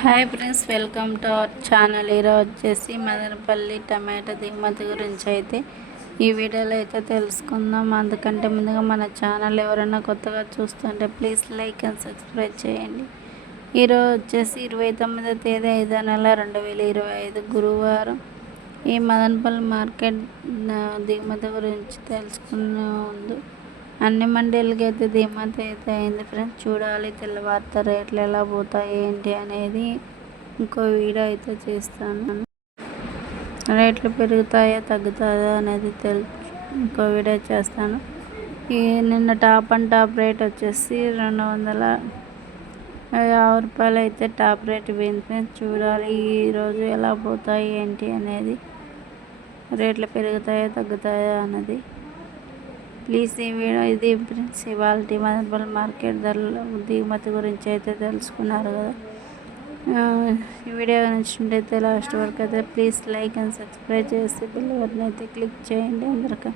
Hi friends welcome to our channel. ఈరోజు వచ్చేసి మదనపల్లి టమాటా దిగుమతి గురించి అయితే ఈ వీడియోలో అయితే తెలుసుకుందాం. అందుకంటే ముందుగా మన ఛానల్ ఎవరైనా కొత్తగా చూస్తుంటే ప్లీజ్ లైక్ అండ్ సబ్స్క్రైబ్ చేయండి. ఈరోజు వచ్చేసి ఇరవై తొమ్మిదో తేదీ ఐదో నెల రెండు వేల ఇరవై ఐదు గురువారం. ఈ మదనపల్లి మార్కెట్ దిగుమతి గురించి తెలుసుకునే ముందు అన్ని మండీలకి అయితే దిగుమతి అయితే అయింది ఫ్రెండ్స్. చూడాలి తెల్లవారిత రేట్లు ఎలా పోతాయి ఏంటి అనేది ఇంకో వీడియో అయితే చేస్తాను. రేట్లు పెరుగుతాయా తగ్గుతాయా అనేది తెలు ఇంకో వీడియో చేస్తాను. ఈ నిన్న టాప్ అండ్ టాప్ రేట్ వచ్చేసి రెండు వందల యాభై రూపాయలు అయితే టాప్ రేట్ పోయింది చూడాలి ఈరోజు ఎలా పోతాయి ఏంటి అనేది రేట్లు పెరుగుతాయా తగ్గుతాయా అన్నది ప్లీజ్ ఈ వీడియో ఇది ఫ్రెండ్స్ ఇవాళ మదనపల్లి మార్కెట్ ధరలు దిగుమతి గురించి అయితే తెలుసుకున్నారు కదా. ఈ వీడియో నచ్చినట్టయితే లాస్ట్ వరకు అయితే ప్లీజ్ లైక్ అండ్ సబ్స్క్రైబ్ చేసి బిల్ బటన్ అయితే క్లిక్ చేయండి అందరికీ.